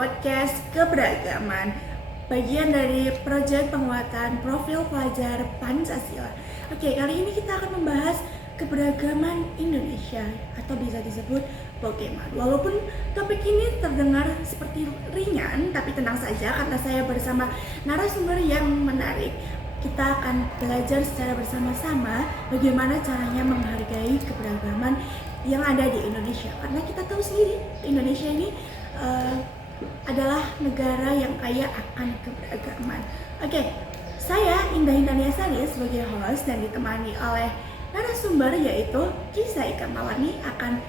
podcast keberagaman, bagian dari proyek penguatan profil pelajar Pancasila. Oke, kali ini kita akan membahas keberagaman Indonesia atau bisa disebut Pokemon. Walaupun topik ini terdengar seperti ringan, tapi tenang saja karena saya bersama narasumber yang menarik. Kita akan belajar secara bersama-sama bagaimana caranya menghargai keberagaman yang ada di Indonesia. Karena kita tahu sendiri, Indonesia ini adalah negara yang kaya akan keberagaman. Oke, saya Indah Indaniasari sebagai host dan ditemani oleh narasumber yaitu Kisa Ika Mawani akan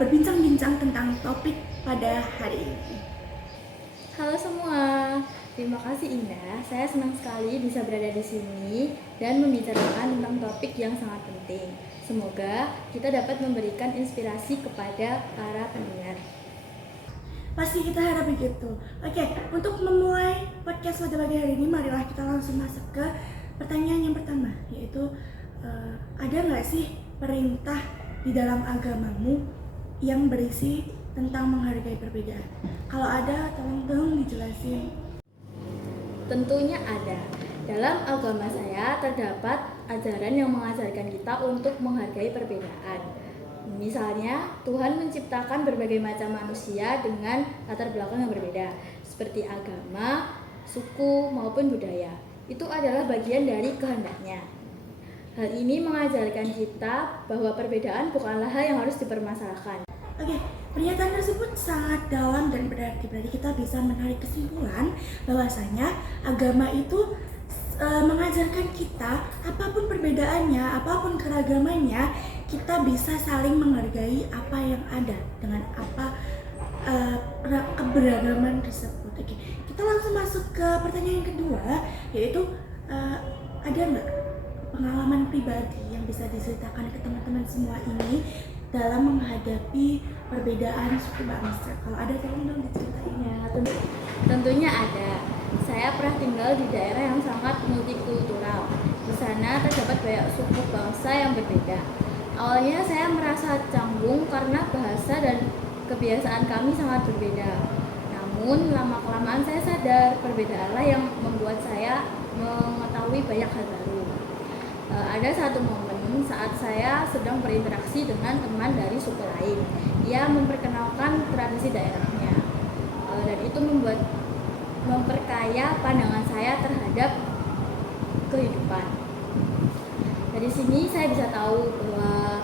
berbincang-bincang tentang topik pada hari ini. Halo semua, terima kasih Indah. Saya senang sekali bisa berada di sini dan membicarakan tentang topik yang sangat penting. Semoga kita dapat memberikan inspirasi kepada para pendengar. Pasti kita harap begitu. Oke, untuk memulai podcast pada pagi hari ini, marilah kita langsung masuk ke pertanyaan yang pertama, yaitu ada nggak sih perintah di dalam agamamu yang berisi tentang menghargai perbedaan? Kalau ada, tolong dijelasin. Tentunya ada. Dalam agama saya terdapat ajaran yang mengajarkan kita untuk menghargai perbedaan. Misalnya, Tuhan menciptakan berbagai macam manusia dengan latar belakang yang berbeda, seperti agama, suku, maupun budaya. Itu adalah bagian dari kehendaknya. Hal ini mengajarkan kita bahwa perbedaan bukanlah hal yang harus dipermasalahkan. Oke, pernyataan tersebut sangat dalam dan berarti kita bisa menarik kesimpulan bahwasanya agama itu mengajarkan kita apapun perbedaannya, apapun keragamannya, kita bisa saling menghargai apa yang ada dengan apa keberagaman tersebut. Oke, kita langsung masuk ke pertanyaan yang kedua, yaitu ada nggak pengalaman pribadi yang bisa diceritakan ke teman-teman semua ini dalam menghadapi perbedaan suku bangsa? Kalau ada, tolong dong diceritain. Ya, tentunya ada. Saya pernah tinggal di daerah yang sangat multikultural. Di sana terdapat banyak suku bangsa yang berbeda. Awalnya saya merasa canggung karena bahasa dan kebiasaan kami sangat berbeda. Namun lama-kelamaan saya sadar perbedaanlah yang membuat saya mengetahui banyak hal baru. Ada satu momen saat saya sedang berinteraksi dengan teman dari suku lain. Ia memperkenalkan tradisi daerahnya, dan itu memperkaya pandangan saya terhadap kehidupan. Dari sini saya bisa tahu bahwa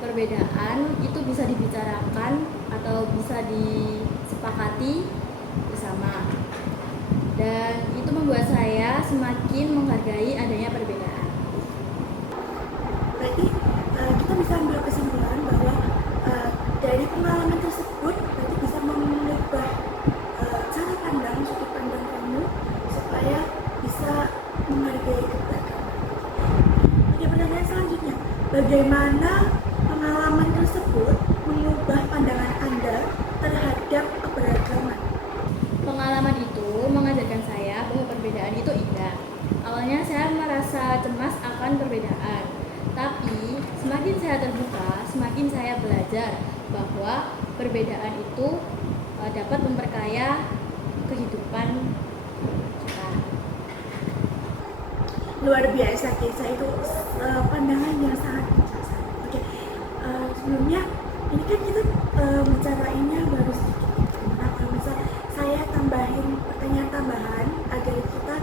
perbedaan itu bisa dibicarakan atau bisa disepakati bersama, dan itu membuat saya semakin menghargai adanya perbedaan. Berarti kita bisa ambil kesimpulan bahwa dari pengalaman tersebut berarti bisa mengubah cara pandang, sudut pandang kamu supaya bisa menghargai keberagaman. Oke, pertanyaan selanjutnya, bagaimana pengalaman tersebut mengubah pandangan Anda terhadap keberagaman? Pengalaman itu mengajarkan saya bahwa perbedaan itu indah. Awalnya saya merasa cemas akan perbedaan, tapi semakin saya terbuka, semakin saya belajar bahwa perbedaan itu dapat memperkaya kehidupan kita. Luar biasa, Kesa, itu pandangan yang sangat bijaksana. Oke, sebelumnya ini kan kita bicarainnya baru sedikit. Nah, kalau misal saya tambahin pertanyaan tambahan agar kita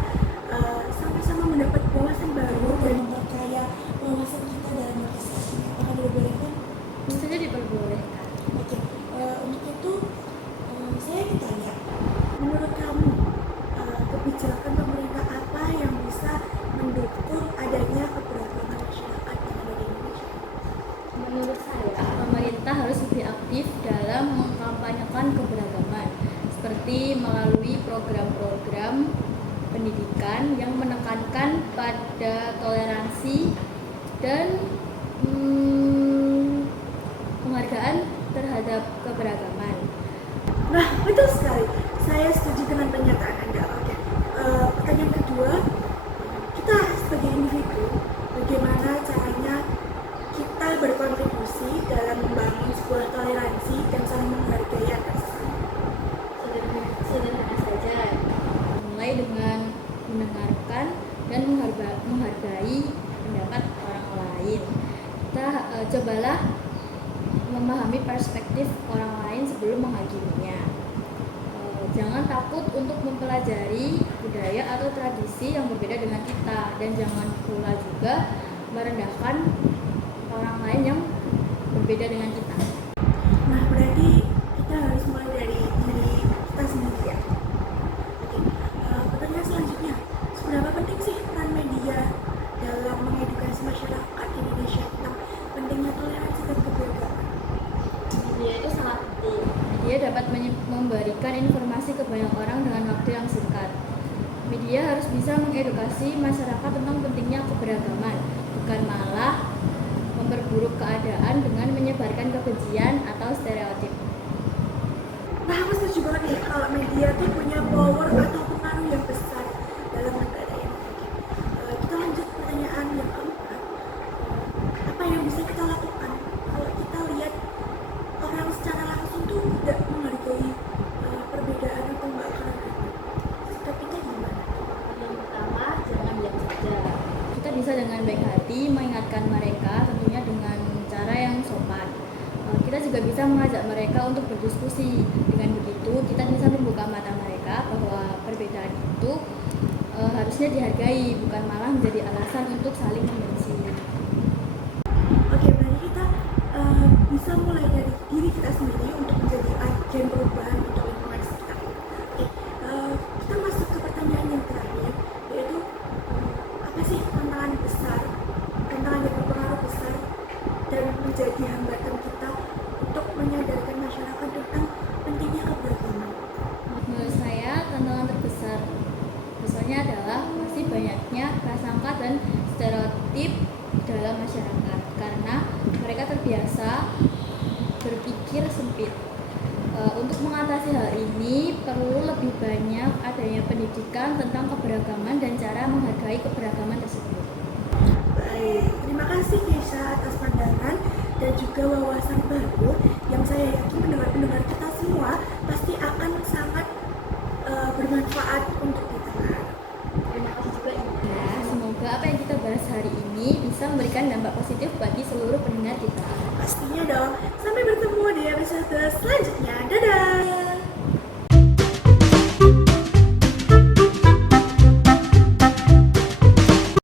sama-sama mendapat wawasan baru dan memperkaya wawasan kita dalam kisah ini. Apakah diperbolehkan? Tentu saja diperbolehkan. Oke, untuk itu saya ingin tanya, menurut kamu kebijakan pemerintah apa yang bisa mendukung adanya keberagaman masyarakat yang ada di Indonesia? Menurut saya, pemerintah harus lebih aktif dalam mengkampanyekan keberagaman, seperti melalui program-program pendidikan yang menekankan pada toleransi dan penghargaan terhadap keberagaman. Nah, betul sekali. Saya setuju dengan pernyataan Anda. Oke, pertanyaan kedua, kita sebagai individu, bagaimana caranya kita berkontribusi dalam membangun sebuah toleransi dan saling menghargai antar sesama? Cobalah memahami perspektif orang lain sebelum menghakiminya. Jangan takut untuk mempelajari budaya atau tradisi yang berbeda dengan kita, dan jangan pula juga merendahkan orang lain yang berbeda dengan kita. Nah, berarti kita harus mulai dari diri kita sendiri ya. Oke, pertanyaan selanjutnya, seberapa penting sih peran media dalam mengedukasi masyarakat Indonesia tentang pentingnya toleransi dan keberagaman? Media itu sangat penting. Media dapat memberikan informasi ke banyak orang dengan waktu yang singkat. Media harus bisa mengedukasi masyarakat tentang pentingnya keberagaman, bukan malah memperburuk keadaan dengan menyebarkan kebencian atau stereotip. Nah, aku setuju banget nih kalau media tuh punya power atau pengaruh yang besar dalam negara ini. Kita lanjut pertanyaan yang keempat. Apa yang bisa kita lakukan kalau kita lihat orang secara langsung tuh tidak menghargai perbedaan atau enggak keragaman? Sikap kita gimana? Yang pertama, jangan diam saja. Kita bisa dengan baik hati mengingatkan mereka, tentunya dengan cara yang sopan. Kita juga bisa mengajak mereka untuk berdiskusi. Dengan begitu, kita bisa membuka mata mereka bahwa perbedaan itu harusnya dihargai, bukan malah menjadi alasan untuk saling membenci. Oke, berarti kita bisa mulai dari diri kita sendiri untuk menjadi agen perubahan untuk lingkungan sekitar. Oke, kita masuk ke pertanyaan yang terakhir, yaitu apa sih tantangan besar, tantangan yang berpengaruh besar dan menjadi hambatan kita untuk menyadarkan masyarakat tentang pentingnya keberagaman? Menurut saya, tantangan besarnya adalah masih banyaknya prasangka dan stereotip dalam masyarakat, karena mereka terbiasa berpikir sempit. Untuk mengatasi hal ini perlu lebih banyak adanya pendidikan tentang keberagaman dan cara menghargai keberagaman tersebut. Baik, terima kasih Keisha atas pandangan dan juga wawasan baru yang saya yakin pendengar-pendengar kita semua pasti akan sangat bermanfaat untuk kita. Terima kasih juga Indah. Semoga apa yang kita bahas hari ini bisa memberikan dampak positif bagi seluruh pendengar kita.